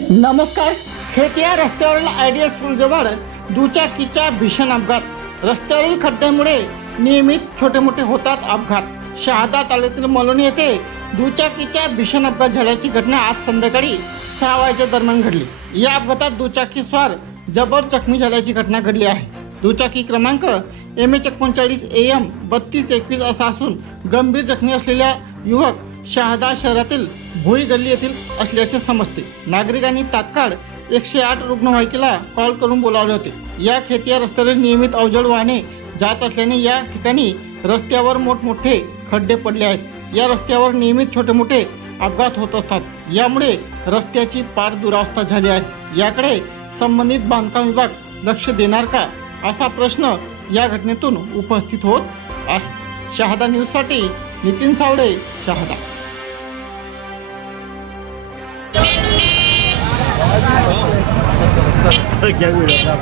नमस्कार खेतिया रस्त्यावरील आयडियल स्कूलजवळ दुचाकीच्या भीषण अपघात. रस्त्यावरील खड्ड्यांमुळे नियमित छोटे मोठे होतात अपघात. शहादा तालुक्यातील मलोनी येथे दुचाकीच्या भीषण अपघात झाल्याची घटना आज संध्याकाळी सहा वाजेच्या दरम्यान घडली. या अपघातात दुचाकी स्वार जबर जखमी झाल्याची घटना घडली आहे. दुचाकी क्रमांक एम एच एकोणचाळीस ए एम बत्तीस एकवीस असा असून गंभीर जखमी असलेल्या युवक शहादा शहरातील भोई गल्ली येथील असल्याचे समजते. नागरिकांनी तात्काळ एकशे आठ रुग्णवाहिकेला कॉल करून बोलावले होते. या खेतिया रस्त्यावर नियमित अवजड वाहने जात असल्याने या ठिकाणी रस्त्यावर मोठमोठे खड्डे पडले आहेत. या रस्त्यावर नियमित छोटे मोठे अपघात होत असतात. यामुळे रस्त्याची पार दुरावस्था झाली आहे. याकडे संबंधित बांधकाम विभाग लक्ष देणार का असा प्रश्न या घटनेतून उपस्थित होत आहे. शहादा न्यूजसाठी नितीन सावडे शहादा. 他给我的。